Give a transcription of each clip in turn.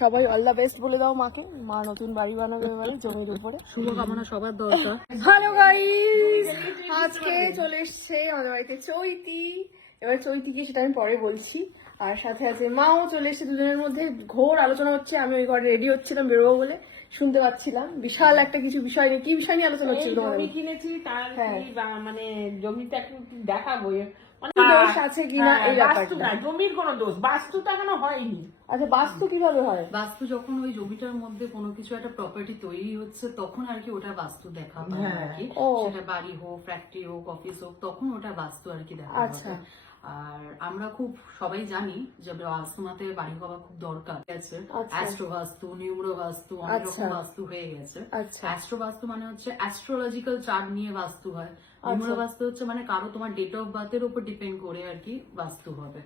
সবাই all the best বলে দাও মাকে। মা নতুন বাড়ি বানাবে এবারে জমির উপরে। শুভকামনা সবার দরকার। হ্যালো গাইস, আজকে চলে এসছে আমাদের বাড়িতে চৈতি। এবার চৈতি কি সেটা আমি পরে বলছি। আর সাথে আছে মাও চলে এসছে, দুজনের মধ্যে ঘোর আলোচনা হচ্ছে। আমি ওই ঘরে রেডি হচ্ছিলাম বেরোবো বলে, শুনতে পাচ্ছিলাম বিশাল একটা কিছু বিষয় নিয়ে। কি বিষয় নিয়ে আলোচনা হচ্ছিল? জমি কিনেছি তার মানে জমিটা একটু দেখাবো দোষ আছে কিনা এই ব্যাপারটা। জমির কোনো দোষ, বাস্তুটা কেন হয়নি। আচ্ছা, বাস্তু কিভাবে হয়? বাস্তু যখন ওই জমিটার মধ্যে কোনো কিছু একটা প্রপার্টি তৈরি হচ্ছে তখন আর কি ওটা বাস্তু দেখা হয় আর কি। সেটা বাড়ি হোক, ফ্যাক্টরি হোক, অফিস হোক, তখন ওটা বাস্তু আর কি দেখা হয়। আর আমরা খুব সবাই জানি যে বাস্তুমাতে বাড়ি হওয়া খুব দরকার আছে। অ্যাস্ট্রো বাস্তু, নিউমরো বাস্তু, অনেক রকম বাস্তু হয়ে গেছে। অ্যাস্ট্রো বাস্তু মানে হচ্ছে অ্যাস্ট্রোলজিক্যাল চার্ট নিয়ে বাস্তু হয়। নিউমরো বাস্তু হচ্ছে মানে কারো তোমার ডেট অফ বার্থের উপর ডিপেন্ড করে আর কি বাস্তু হবে।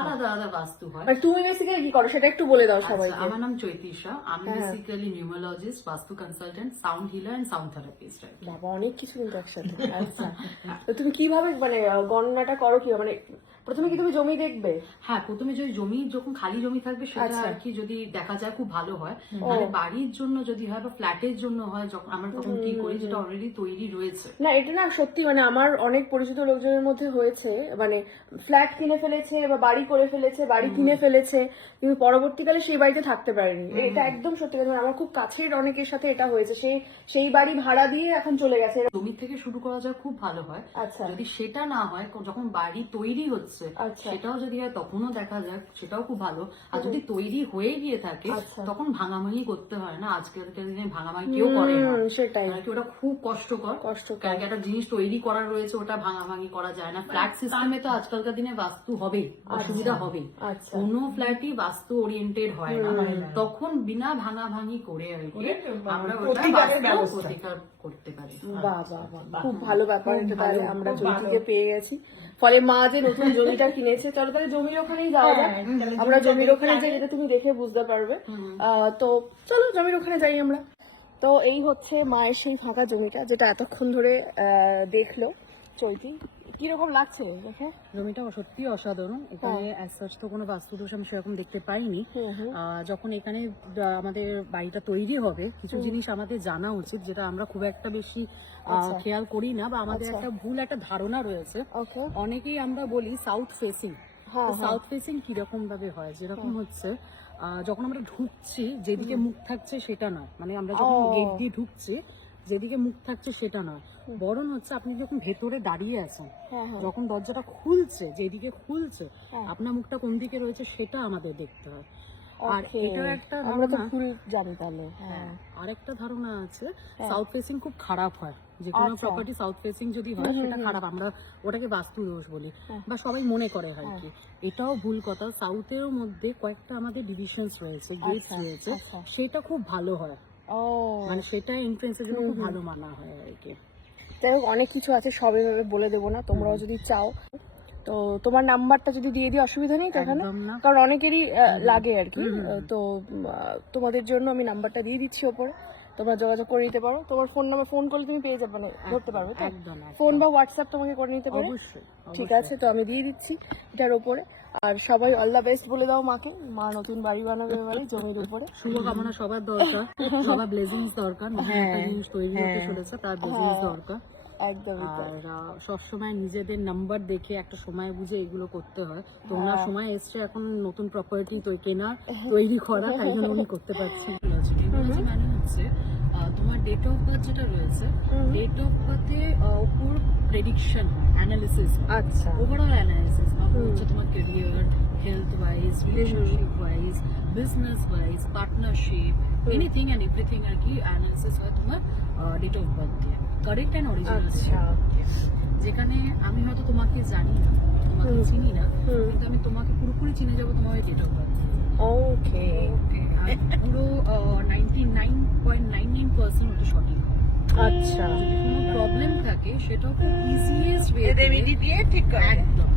আলাদা আলাদা বাস্তু হয়। তুমি বেসিক্যালি কি করো সেটা একটু বলে দাও সবাইকে। আমার নাম চৈতিশা, আমি basically numerologist, Vastu consultant, sound healer and sound therapist. বাবা, অনেক কিছু কিন্তু একসাথে। আচ্ছা, তো তুমি কিভাবে মানে গণনাটা করো? কি মানে প্রথমে কি তুমি জমি দেখবে? হ্যাঁ, প্রথমে যে জমি যখন খালি জমি থাকবে সেটা আর কি যদি দেখা যায় খুব ভালো হয়। মানে বাড়ির জন্য যদি হয় বা ফ্ল্যাটের জন্য হয়, যখন আমরা তখন কি করি যেটা অলরেডি তৈরি রয়েছে। না, এটা না সত্যি মানে আমার অনেক পরিচিত লোকজনের মধ্যে হয়েছে, মানে ফ্ল্যাট কিনে ফেলেছে বা বাড়ি করে ফেলেছে, বাড়ি কিনে ফেলেছে, কিন্তু পরবর্তীকালে সেই বাড়িতে থাকতে পারেনি। এটা একদম সত্যি কথা। আমার খুব কাছের অনেকের সাথে এটা হয়েছে, সেই বাড়ি ভাড়া দিয়ে এখন চলে গেছে। জমি থেকে শুরু করা যায় খুব ভালো হয়। আচ্ছা, যদি সেটা না হয়, যখন বাড়ি তৈরি হচ্ছে সেটাও যদি হয় তখনও দেখা যাক, সেটাও খুব ভালো। আর যদি তৈরি হয়ে গিয়ে থাকে তখন ভাঙাভাঙি করতে হয় না। আজকালকার দিনে ভাঙাভাঙি কেউ করে না, সেটাই আর কি। ওটা খুব কষ্টকর। কারণ একটা জিনিস তৈরি করা রয়েছে, ওটা ভাঙাভাঙি করা যায় না। ফ্ল্যাট সিস্টেমে তো আজকালকার দিনে বাস্তু হবে, অসুবিধা হবে। কোনো ফ্ল্যাটই বাস্তু ওরিয়েন্টেড হয় না, তখন বিনা ভাঙাভাঙি করে আর কি আমরা ওটা প্রতিকার করতে পারি। বাহ বাহ বাহ, খুব ভালো ব্যাপার এটা। তাহলে আমরা চৈতিকে পেয়ে গেছি। ফলে মা যে নতুন জমিটা কিনেছে, চলো তাহলে জমির ওখানেই যাওয়া যাক। আমরা জমির ওখানে যাই, যেটা তুমি দেখে বুঝতে পারবে। তো চলো জমির ওখানে যাই আমরা। তো এই হচ্ছে মায়ের সেই ফাঁকা জমিটা, যেটা এতক্ষণ ধরে দেখলো চৈতি। কিরকম লাগছে দেখে? জমিটা সত্যি অসাধারণ। এখানে তো কোনো বাস্তুদোষ আমি সেরকম দেখতে পাইনি। যখন এখানে আমাদের বাড়িটা তৈরি হবে, কিছু জিনিস আমাদের জানা উচিত যেটা আমরা খুব একটা বেশি খেয়াল করি না, বা আমাদের একটা ভুল একটা ধারণা রয়েছে। অনেকেই আমরা বলি সাউথ ফেসিং। সাউথ ফেসিং কিরকম ভাবে হয়, যেরকম হচ্ছে যখন আমরা ঢুকছি যেদিকে মুখ থাকছে সেটা না, মানে আমরা যখন গেট দিয়ে ঢুকছি যেদিকে মুখ থাকছে সেটা নয়, বরং হচ্ছে আপনি যখন ভেতরে দাঁড়িয়ে আছেন, যখন দরজাটা খুলছে যেদিকে খুলছে আপনার মুখটা কোন দিকে রয়েছে সেটা আমাদের দেখতে হয়। আর এটা একটা আরেকটা ধারণা আছে, সাউথ ফেসিং খুব খারাপ হয়। যে কোনো প্রপার্টি সাউথ ফেসিং যদি হয় সেটা খারাপ, আমরা ওটাকে বাস্তু দোষ বলি বা সবাই মনে করে আর কি। এটাও ভুল কথা। সাউথের মধ্যে কয়েকটা আমাদের ডিভিশনস রয়েছে, গেটস রয়েছে, সেটা খুব ভালো হয়। মানে সেটা এন্ট্রেন্সের জন্য খুব ভালো মানা হয় আর কি। যাই হোক, অনেক কিছু আছে, সব এভাবে বলে দেবো না। তোমরাও যদি চাও তো তোমার নাম্বারটা যদি দিয়ে দিই অসুবিধা নেই তো এখানে, কারণ অনেকেরই লাগে আর কি। তো তোমাদের জন্য আমি নাম্বারটা দিয়ে দিচ্ছি ওপরে, তোমরা যোগাযোগ করে নিতে পারো। তোমার ফোন নাম্বার ফোন করলে তুমি পেয়ে যাবে, ধরতে পারবে তো? ফোন বা হোয়াটসঅ্যাপ তোমাকে করে নিতে পারো। ঠিক আছে, তো আমি দিয়ে দিচ্ছি এটার উপরে। আর সবাই অল দ্য বেস্ট বলে দাও মাকে। মা নতুন বাড়ি বানাবে এবারে জমির উপরে। শুভকামনা সবার দরকার, সবার ব্লেসিংস দরকার। একটা জিনিস তৈরি হতে চলেছে, তার ব্লেসিংস দরকার একদম। আর সবসময় নিজেদের নাম্বার দেখে একটা সময় বুঝে এগুলো করতে হয়। তো ওনার সময় এসছে এখন নতুন প্রপার্টি কেনা, তৈরি করা, তাই জন্য উনি করতে পারছি। মানে হচ্ছে তোমার ডেট অফ বার্থ যেটা রয়েছে, ডেট অফ বার্থে উপর প্রেডিকশন হয়, অ্যানালিসিস। আচ্ছা, ওভারঅল অ্যানালিসিস হচ্ছে তোমার career, health wise, relationship wise, business wise, partnership, anything and everything আর কি অ্যানালিসিস হয় তোমার ডেট অফ বার্থ দিয়ে, কারেক্ট অ্যান্ড অরিজিনাল। যেখানে আমি হয়তো তোমাকে জানি না, তোমাকে চিনি না, কিন্তু আমি তোমাকে পুরোপুরি চিনে যাবো তোমার ডেট অফ বার্থ। ওকে, পুরো 99.99% ওটা সঠিক। আচ্ছা, যদি কোনো প্রবলেম থাকে সেটাও খুব ইজিয়েস্ট ওয়ে রেমেডি দিয়ে ঠিক করে একদম।